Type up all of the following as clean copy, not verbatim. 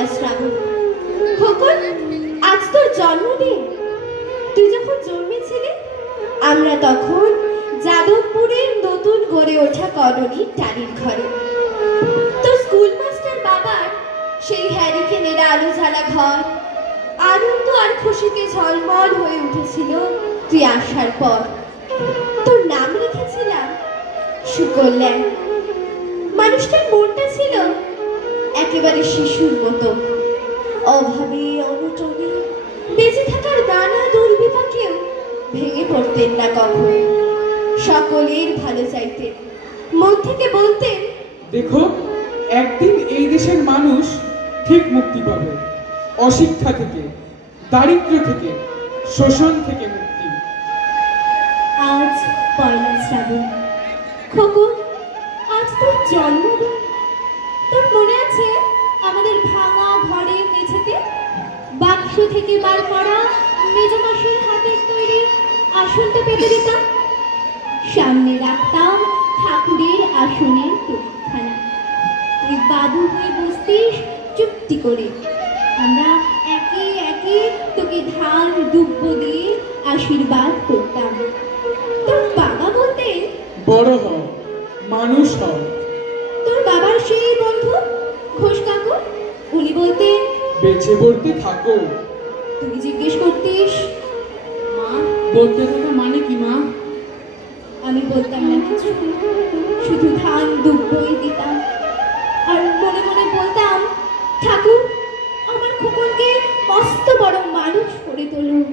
পয়লা শ্রাবণ। খোকন, আজ তোর জন্মদিন। তুই যখন জন্মেছিলি আমরা তখন যাদবপুরের নতুন গড়ে ওঠা কলোনির টালির ঘরে। তোর স্কুল মাস্টার বাবার সেই হ্যারিকেনের আলো জ্বালা ঘর আনন্দ আর খুশিতে ঝলমল হয়ে উঠেছিল তুই আসার পর। তোর নাম রেখেছিলাম সুকল্যাণ। মানুষটার মনটা ছিল একেবারে শিশুর মতো, অভাবে অনটনে বেঁচে থাকার নানা দুর্বিপাকেও ভেঙে পড়তেন না কখনো। সকলের ভালো চাইতেন, মন থেকে বলতেন, দেখো একদিন এই দেশের মানুষ ঠিক মুক্তি পাবে, অশিক্ষা থেকে, দারিদ্র্য থেকে, শোষণ থেকে মুক্তি। আজ পয়লা শ্রাবণ। খোকন, আজ তোর জন্মদিন। তোর মনে আছে আমাদের ভাঙা ঘরের মেঝেতে বাক্স থেকে বার করা মেজমাসের হাতের তৈরি আসনটা পেতে দিতাম, সামনে রাখতাম ঠাকুরের আসনের টুকখানা। তুই বাবু হয়ে বসতিস চুপটি করে, আমরা একে একে তোকে ধান দুব্য দিয়ে আশীর্বাদ করতাম। তোর বাবা বলতেন, বড় হও, মানুষ হও। তোর বাবার সেই বন্ধু ঘোষ কাকু, উনি বলতেন, বেঁচে পড়তে থাকো। তুই জিজ্ঞেস করতিস, মা বলতে থাকা মানে কি মা? আমি বলতাম না কিছু, শুধু ধান দুব্বই দিতাম আর মনে মনে বলতাম, ঠাকুর আমার খোকনকে মস্ত বড় মানুষ করে তোলুন।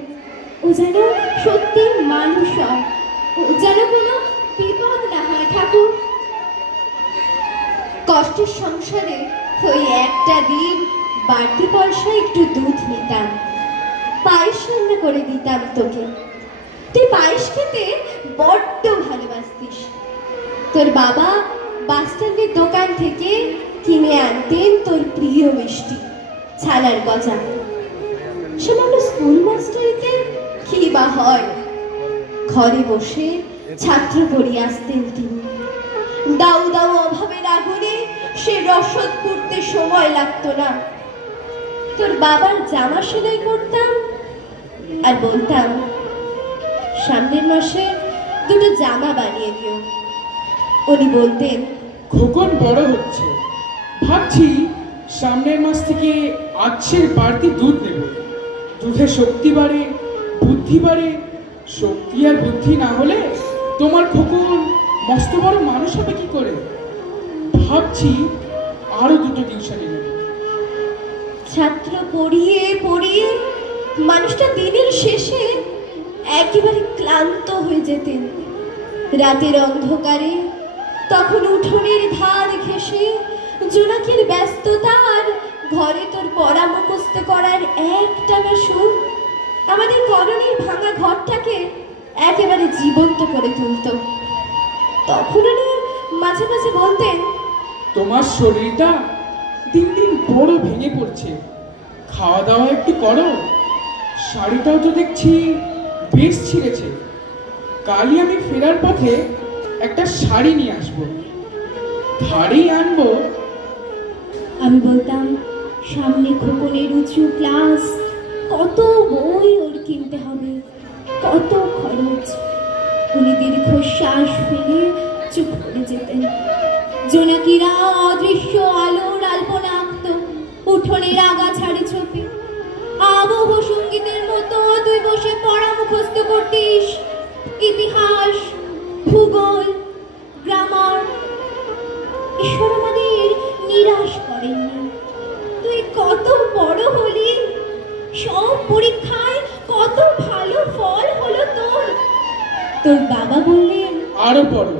ও যেন সত্যি মানুষ হয়, ও যেন কোনো বিপদ না হয় ঠাকুর। কষ্টের সংসারে ওই একটা দিন বাড়তি পয়সা একটু দুধ নিতাম, পায়েস রান্না করে দিতাম তোকে। তুই পায়েস খেতে বড্ড ভালোবাসতিস। তোর বাবা বাসস্ট্যান্ডের দোকান থেকে কিনে আনতেন তোর প্রিয় মিষ্টি ছানার গজা। সামান্য স্কুল মাস্টারিতে কি বা হয়, ঘরে বসে ছাত্র পড়িয়ে আসতেন তিনি। দাউ দাউ অভাবের আগুনে সে রসদ করতে সময় লাগতো না। তোর বাবার জামা সেলাই করতাম আর বলতাম, সামনের মাসে দুটো জামা বানিয়ে দিও। উনি বলতেন, খোকন বড় হচ্ছে, ভাবছি সামনের মাস থেকে আজকের বাড়তি দুধ নেব। দুধে শক্তি বাড়ে, বুদ্ধি বাড়ে। শক্তি আর বুদ্ধি না হলে তোমার খোকন মস্ত বড় মানুষ হবে কি করে? ভাবছি আরো দুটো টিউশনি নেব। ছাত্র পড়িয়ে পড়িয়ে মানুষটা দিনের শেষে একেবারে ক্লান্ত হয়ে যেতেন। রাতের অন্ধকারে তখন উঠোনের ধার ঘেঁষে জোনাকির ব্যস্ততা আর ঘরে তোর পড়া মুখস্থ করার একটানা সুর আমাদের কলোনির ভাঙা ঘরটাকে একেবারে জীবন্ত করে তুলত। তখন উনি মাঝে মাঝে বলতেন, তোমার শরীরটা দিন দিন বড় ভেঙে পড়ছে, খাওয়া দাওয়া একটু করো। শাড়িটাও তো দেখছি বেশ ছিঁড়েছে। কালই আমি ফেরার পথে একটা শাড়ি নিয়ে আসবো, ধারেই আনবো। আমি বলতাম, সামনে খোকনের উঁচু ক্লাস, কত বই ওর কিনতে হবে, কত খরচ। উনি দীর্ঘশ্বাস ফেলে চুপ করে যেতেন। জোনাকিরা অদৃশ্য আলোর আলপনা আঁকত উঠোনের আগাছাড়ে ছবি। আবহ সঙ্গীতের মতো তুই বসে পড়া মুখস্থ করতিস, ইতিহাস, ভূগোল, গ্রামার। ঈশ্বর আমাদের নিরাশ করেননি। তুই কত বড় হলি, সব পরীক্ষায় কত ভালো ফল হলো তোর। তোর বাবা বললেন, আরো পড়ো,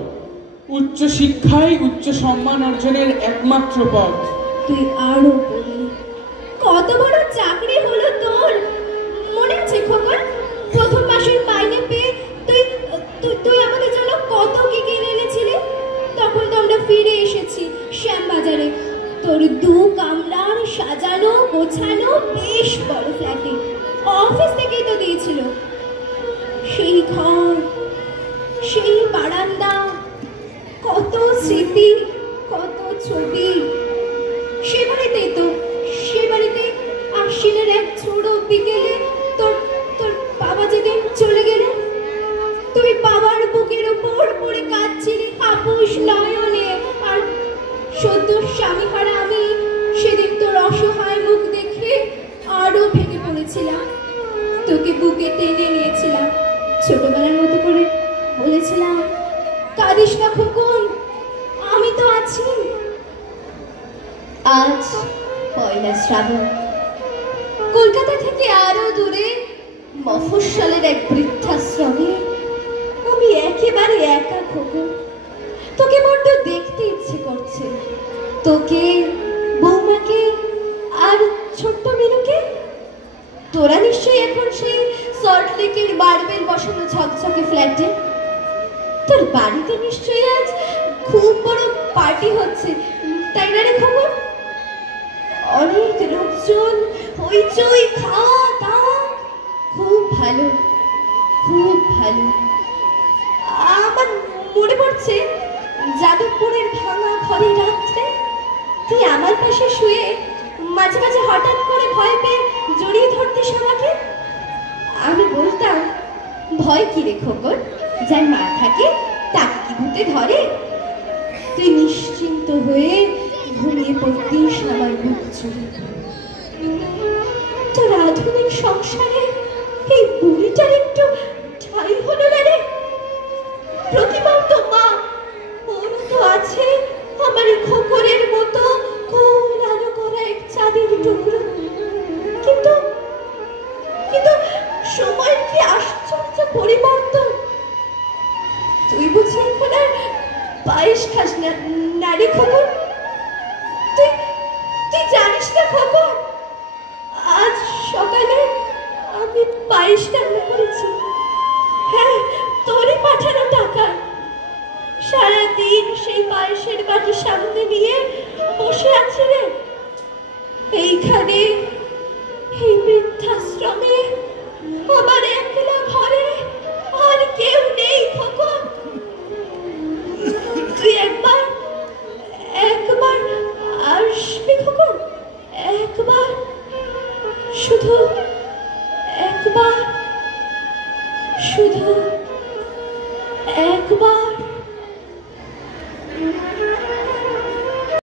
উচ্চ শিক্ষাই উচ্চ সম্মান অর্জনের একমাত্র পথ। তুই আরো পড়লি, কত বড় চাকরি হলো তোর। মনে আছে খোকন, প্রথম মাসের মাইনে পেয়ে তুই তুই আমাদের জন্য কত কি কিনে এনেছিলি। তখন তো আমরা ফিরে এসেছি শ্যামবাজারে তোর 2 কামরার সাজানো গোছানো বেশ বড় ফ্ল্যাটে। অফিস থেকেই তো দিয়েছিল। সেই ঘর, সেই বারান্দা, কত স্মৃতি, কত ছবি। সে বাড়িতেই সদ্য স্বামীহারা আমি সেদিন তোর অসহায় মুখ দেখে আরো ভেঙে পড়েছিলাম। তোকে বুকে টেনে নিয়েছিলাম, ছোটবেলার মতো করে বলেছিলাম, কাঁদিস না খোকন, আমি তো আছি। আজ পয়লা শ্রাবণ, কলকাতা থেকে আরো দূরে মফস্বলের এক বৃদ্ধাশ্রমে আমি একেবারে একা খোকন। তোকে বড্ড দেখতে ইচ্ছে করছে, তোকে, বৌমাকে আর ছোট্ট মিনুকে। তোরা নিশ্চয়ই এখন সেই সল্টলেকের মার্বেল বসানো ঝকঝকে ফ্ল্যাটে। তোর বাড়িতে নিশ্চয়ই আজ খুব বড় পার্টি হচ্ছে, তাই না রে খবর? অনেক লোকজন, হইচই, খাওয়া দাওয়া, খুব ভালো, খুব ভালো। আমার মনে পড়ছে যাদবপুরের ভাঙা ঘরে রাত্রে তুই আমার পাশে শুয়ে মাঝে মাঝে হঠাৎ করে ভয় পেয়ে জড়িয়ে ধরতিস আমাকে। আমি বলতাম, ভয় কি রে খোকন, যার মা থাকে তাকে কি ভূতে ধরে? তুই নিশ্চিন্ত হয়ে ঘুমিয়ে পড়তিস আমার বুক জুড়ে। তোর আধুনিক সংসারে এই বুড়িটার একটু ঠাই হলো না রে? প্রতিবার তো মা, ওর তো আছে আমার খোকরের মতো কোল আলো করা এক চাঁদের টুকরো। কিন্তু কিন্তু সময়ের কি আশ্চর্য পরিবর্তন! তুই বুঝি এখন আর পায়েস খাস না, নারী খোকন? তুই তুই জানিস না খোকন, আজ সকালে আমি পায়েস রান্না করেছি। হ্যাঁ, তোরই পাঠানো টাকা। সারাদিন সেই পায়েসের বাটি সামনে নিয়ে বসে আছি রে এইখানে, এই বৃদ্ধাশ্রমে, আমার